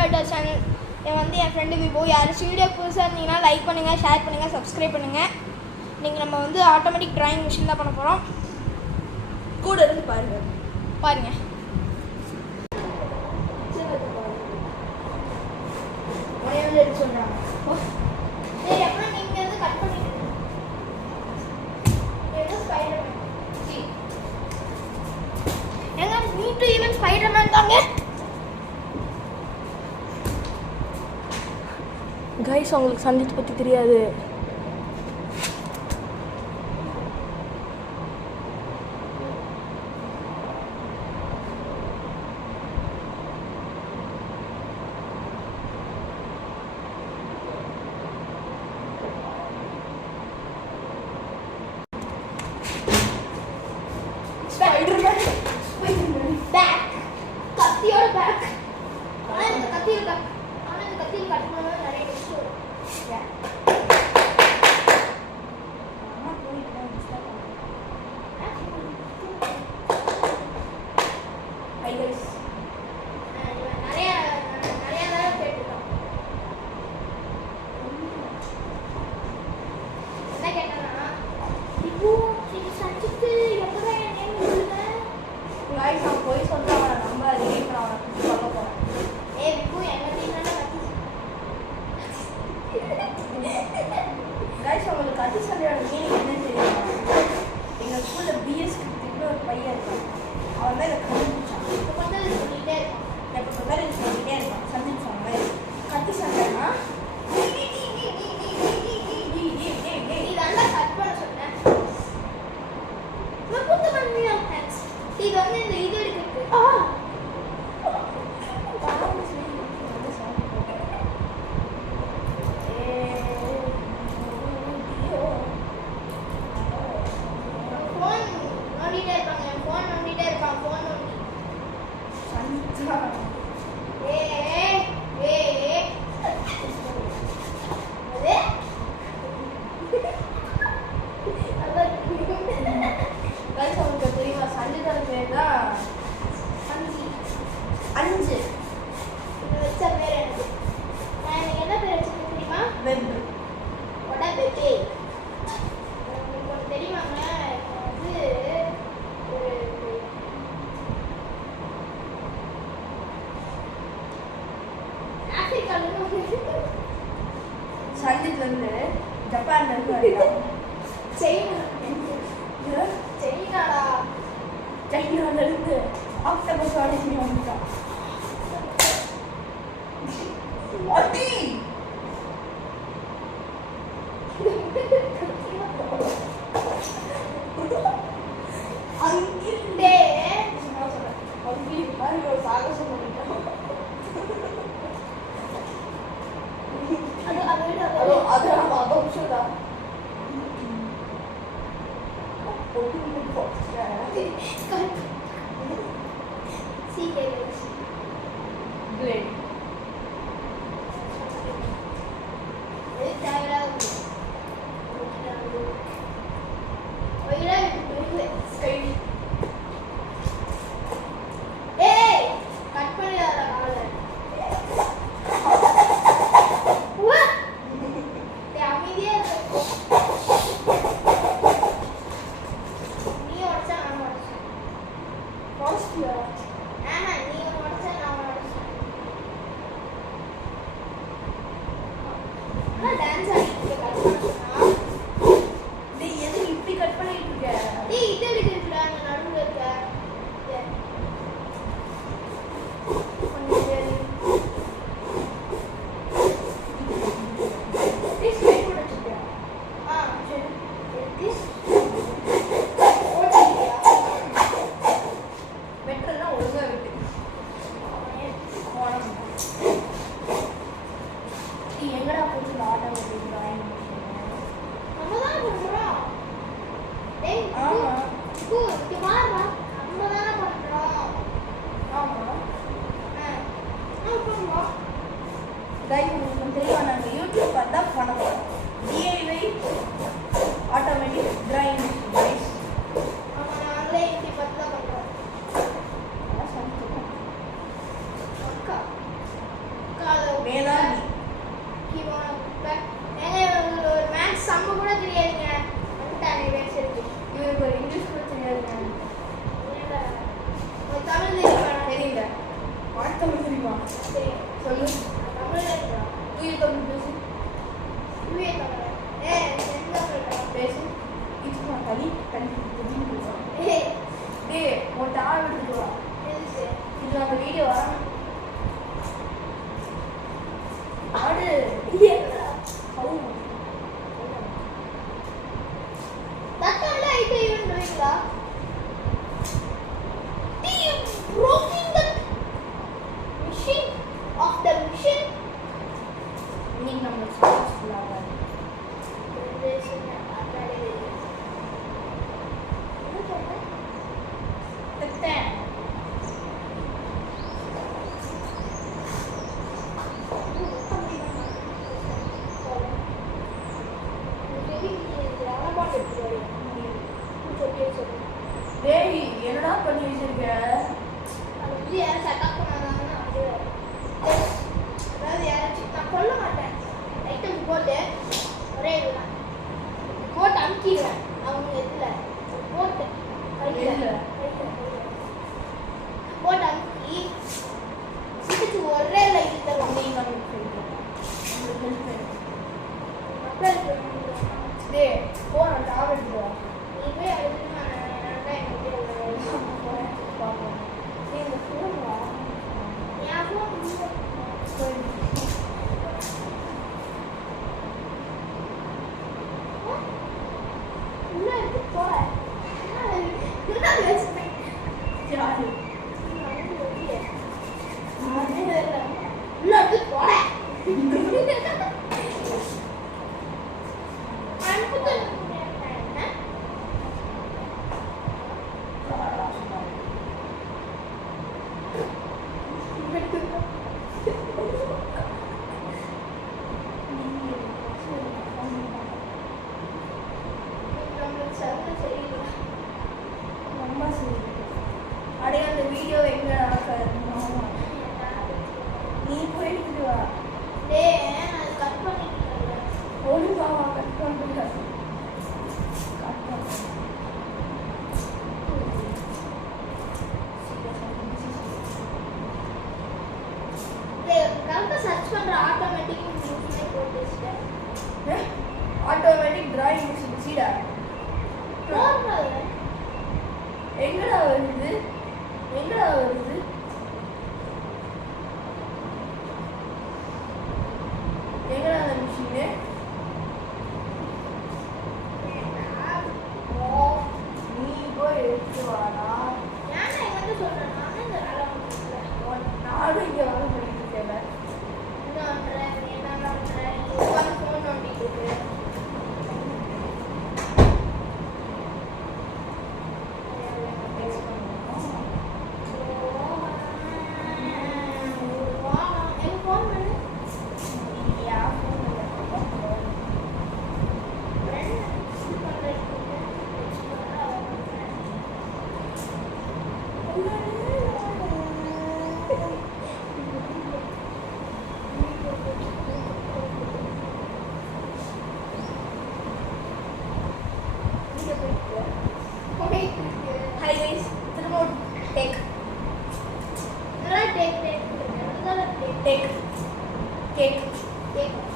Back to channel. என் friend விபோ. யாராச்சும் வீடியோ புதுசாக இருந்தீங்கன்னா லைக் பண்ணுங்கள், ஷேர் பண்ணுங்கள், சப்ஸ்கிரைப் பண்ணுங்கள். நீங்கள் நம்ம வந்து ஆட்டோமேட்டிக் ட்ராயிங் மிஷின் தான் பண்ண போகிறோம். கூட இருந்து பாருங்கள். சொல்கிறாங்க சரி, அப்புறம் நீங்கள் வந்து கட் பண்ணிட்டு ஸ்பைடர்மேன் எங்க நீட்டு ஈவன் ஸ்பைடர்மேன் தாங்க. கைஸ், உங்களுக்கு சந்தித்து பற்றி தெரியாது. ஸ்பைடர்மேன் பேக், கத்தியோட பேக். ஆனால் இந்த கத்தியில் கட் பண்ணணும் நிறைய விஷயம் வரும். நிறைய தடவை கேட்டுருக்கோம். என்ன கேட்டேன்னா, இப்போ சச்சிக்கு எப்போ என் நேம் சொல்லுங்க. கைஸ், நான் போய் சொல்கிறேன், அவனை நம்பாதீங்க. இப்போ நான் அவனை சொல்ல போகிறேன். இப்போ எங்கள் டீம்னால கைஸ், உங்களுக்கு கத்தி சண்டையோட மீனிங் என்னன்னு தெரியுமா? எங்கள் ஸ்கூலில் பிஎஸ் கிருத்தின்னு ஒரு பையன் இருக்கான். அவன் தான் எனக்கு கண்டுபிடிச்சான். இப்போ கொஞ்சம் சொல்லிகிட்டே இருக்கும். எப்போ பார்த்தாலும் எனக்கு சொல்லிட்டே இருக்கான். சந்திச்சாங்க கத்தி சண்டைனா நீ நல்லா கட் பண்ண சொன்னேன். நான் குத்து பண்ணியா ஃப்ரெண்ட்ஸ். இது வந்து இந்த இது எடுக்கிறது. ஃபோன் நோண்டிட்டே இருப்பாங்க. ஃபோன் நோண்டிட்டே இருப்பான். ஃபோன் நோண்டி சந்திச்சா கைஸ், உங்களுக்கு தெரியுமா? சந்தித்தோட பேர் தான் அஞ்சு வச்ச பேர் எனக்கு. நான் எனக்கு என்ன பேர் வச்சிருக்கேன் தெரியுமா? வெப். உடம்பெட்டி. உங்களுக்கு ஒன்று தெரியுமாங்க? வந்து ஒரு ஆப்பிரிக்காவிலேருந்து சந்தித்துலேருந்து ஜப்பான்லேருந்து வரலாம். சைனாடா. சைனாலேருந்து ஆக்டோபஸோட இங்கே வந்துட்டான். அடி அங்கிருந்தே அங்கிட்டு மாதிரி ஒரு சாகசம் பண்ணிட்டான். அது நம்ம அபம்சம் தான். கட் பண்ணிடாத காலை. அமைதியா இருக்கு. நீ உடச்சா நான் உடச்சேன். நீ உடச்சா நான் உடச்சேன். டான்ஸ் ஆடிட்டு கட் பண்ணா எது இப்படி கட் பண்ணிட்டு இருக்க? இது எடுக்கிறதுல அந்த நடுவில் இருக்க வெட்டெல்லாம் ஒழுங்கா விட்டு எங்கடா போச்சு ஆட்டோமேட்டிக் டிராயிங் மிஷின்? நம்ம தான் பண்றோம். ஆமா இங்க பாருடா, நம்ம தானே பண்றோம். ஆமா பண்ணுவோம். கைஸ், உங்களுக்கு தெரியுமா? நாங்கள் யூடியூப் பார்த்து தான் பண்ண போகிறோம். டிஐவை ஆட்டோமேட்டிக் டிராயிங் மிஷின். கைஸ், நாங்களே இப்படி பார்த்து தான் பண்றோம். மேதாவி. முக்கியமான குப்பை. ஏங்க ஒரு மேக்ஸ் சம்ம கூட தெரியாதுங்க. வந்துட்டானே பேசுறதுக்கு. இவருக்கு ஒரு இங்கிலீஷ் கூட தெரியாதுங்க. ஏன்டா? ஒரு தமிழ் தெரியுமா? தெரியல. வார்த்தை தெரியுமா? சரி. சொல்லு. தமிழ்ல இருக்கா? தூய தமிழ் பேசு. தூய தமிழ். செந்தமிழ் பேசு. இதுமா களி புதின்னு பேசுவாங்க. டேய் உன் டால் எடுத்துட்டு வா. எதுக்கு? இது அந்த வீடியோ வரணும். ஆடு என்னடா? ஹவு தக்கால ஐட்டை யூஸ் பண்ணுவீங்களா? Broken the machine of the machine. இன்னைக்கு நம்ம சக்ஸஸ்ஃபுல்லாக செத்தேன். டேய் என்னடா பண்ணி வச்சிருக்க? போட்டு ஒரே இதுதான் போட்டு அமுக்கிடுவேன். அவங்க எதுல போட்டு எதுல? போட்டு அமுக்கி சிட்டுக்கு ஒரே லைட் தருவாங்க. நீ நமக்கு ஹெல்ப் பண்ணு. மக்களுக்கு டேய் போ நான் டால் எடுத்துட்டு வா. நீ போய் அழுதுனா நான் எங்க பாப்போம். நீ இந்த ஃபோன் வா. என் ஃபோன் சரி. உள்ள இருக்கு போறேன். என்ன பேசுறேன்? யாரு? உள்ள இருக்கு போறேன். அனுப்புது. அடைய அந்த வீடியோ எங்க நீ போய் எடுத்துட்டு வா. டேய் நான் கட் பண்ணிட்டேன். ஒழுங்கா வா கட் பண்ணுங்க. கரெக்டா சர்ச் பண்ற ஆட்டோமேட்டிக் யூஸ்மே போட்டு வச்சிட்டேன். ஆட்டோமேட்டிக் டிராயிங் மிஷின் சீடா நார்மல் எங்கடா வருது? எங்கடா வருது? எங்கடா அந்த மிஷினு? நீ போய் எடுத்து வாடா. ஏன்னா எங்க சொல்றேன் நானே இந்த வேலை பண்ணுறேன். நானும் இங்க வந்து பண்ணிட்டு இருக்கேன். என்ன பண்றேன் நீ என்ன பண்ற? நீ உட்காந்து ஃபோன் நோண்டிட்டு இருக்கு. எனக்கு ஃபோன் பண்ணு. Hi guys, திரும்ப take take cake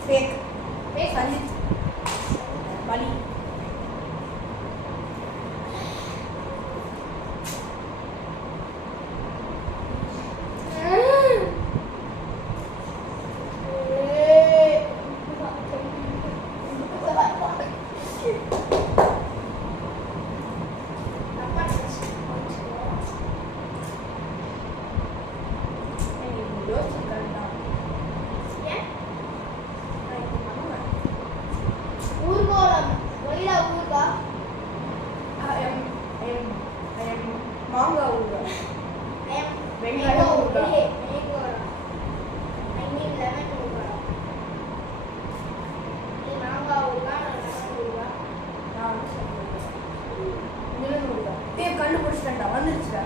fake Sanjith பலி ஊர்கோலம் ஒயிலா ஊர்கா மாங்காய் ஊறுகாய் I am வெங்காயம் mango. ஊறுகாய். Hey, mango. I mean lemon ஊறுகாய். நீ மாங்காய் ஊறுகாய், நான் lemon ஊறுகாய். நான் வந்து சொல்றேன். மிளகு ஊறுகாய். டேய் கண்டுபிடிச்சிட்டேன்டா வந்துருச்சுடா.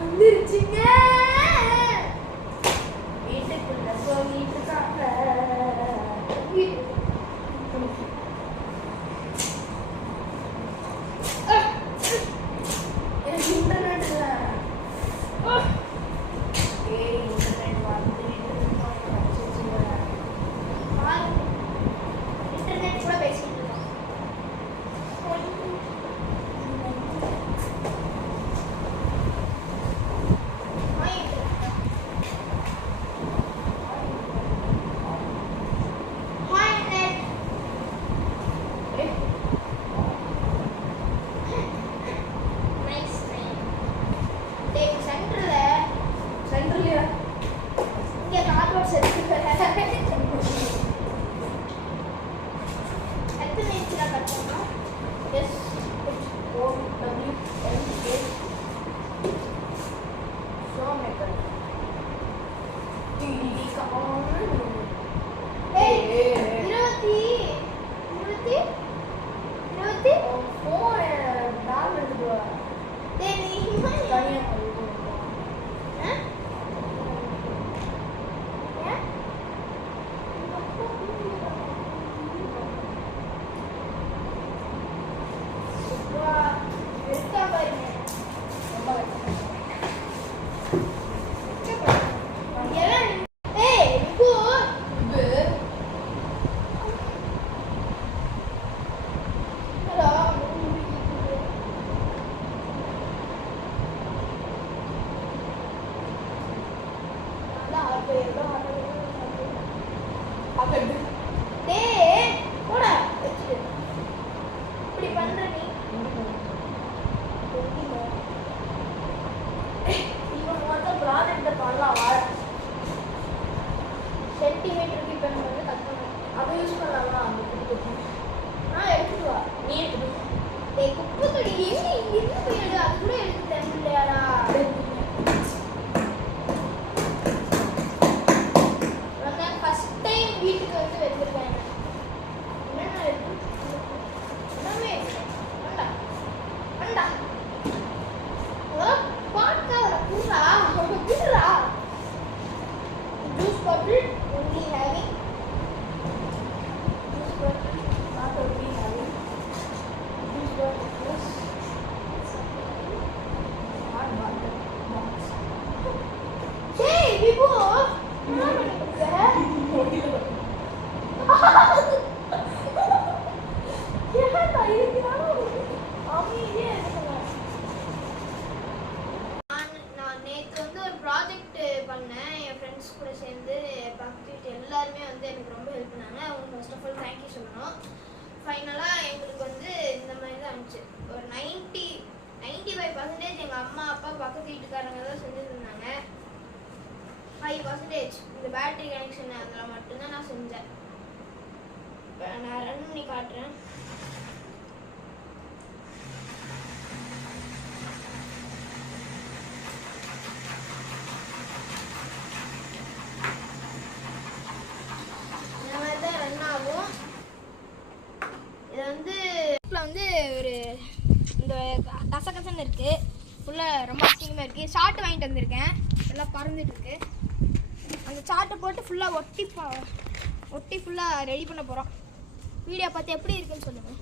வந்துருச்சுங்க. வீட்டுக்குள்ள போய் ஏய் 20 ஃபோன் பேக் எடுத்துட்டு வா. டேய் நீ இம்மா தனியா சென்டிமீட்டருக்கு இப்போ நம்ம வந்து கட் பண்ணணும். அதை யூஸ் பண்ணலாம். அந்த குட்டி எடுத்துட்டு வா. நீ எடுத்து டேய் குப்பை கடி எங்க இங்க போய் எடு. அது கூட எடுத்து தரலையாடா. நான் ஃபர்ஸ்ட் டைம் வீட்டுக்கு வந்து வெந்திருக்கேன். என்னென்ன இருக்கு? எல்லாமே வேண்டா வேண்டா. பாட்கா வர புறா புறா. Juice bottle only having juice bottle not only having juice bottle plus hot water box. Hey, Vivo, என்ன பண்ணிட்டு இருக்க? ஏன்டா இதுக்குனாலும் அமைதியா இருக்கணும். நான் நேற்று வந்து ஒரு ப்ராஜெக்ட் பண்ணேன் என் ஃப்ரெண்ட்ஸ் கூட சேர்ந்து. பக்கத்து எல்லாருமே வந்து எனக்கு ரொம்ப ஹெல்ப் பண்ணாங்க. அவங்க ஃபர்ஸ்ட் ஆஃப் ஆல் தேங்க்யூ சொல்லணும். ஃபைனலாக எங்களுக்கு வந்து இந்த மாதிரி தான் இருந்துச்சு. ஒரு 95% எங்கள் அம்மா அப்பா பக்கத்து வீட்டுக்காரங்க தான் செஞ்சுருந்தாங்க. 5% இந்த பேட்டரி கனெக்ஷன் அதில் மட்டும்தான் நான் செஞ்சேன். இப்போ நான் ரன் பண்ணி காட்டுறேன். வந்து ஒரு இந்த கசகசன்னு இருக்கு. ஃபுல்லாக ரொம்ப அசிங்கமாக இருக்குது. சாட்டு வாங்கிட்டு வந்திருக்கேன். எல்லாம் பறந்துட்டு இருக்கு. அந்த சாட்டை போட்டு ஃபுல்லாக ஒட்டி ஃபுல்லாக ரெடி பண்ண போகிறோம். வீடியோ பார்த்து எப்படி இருக்குன்னு சொல்லுங்கள்.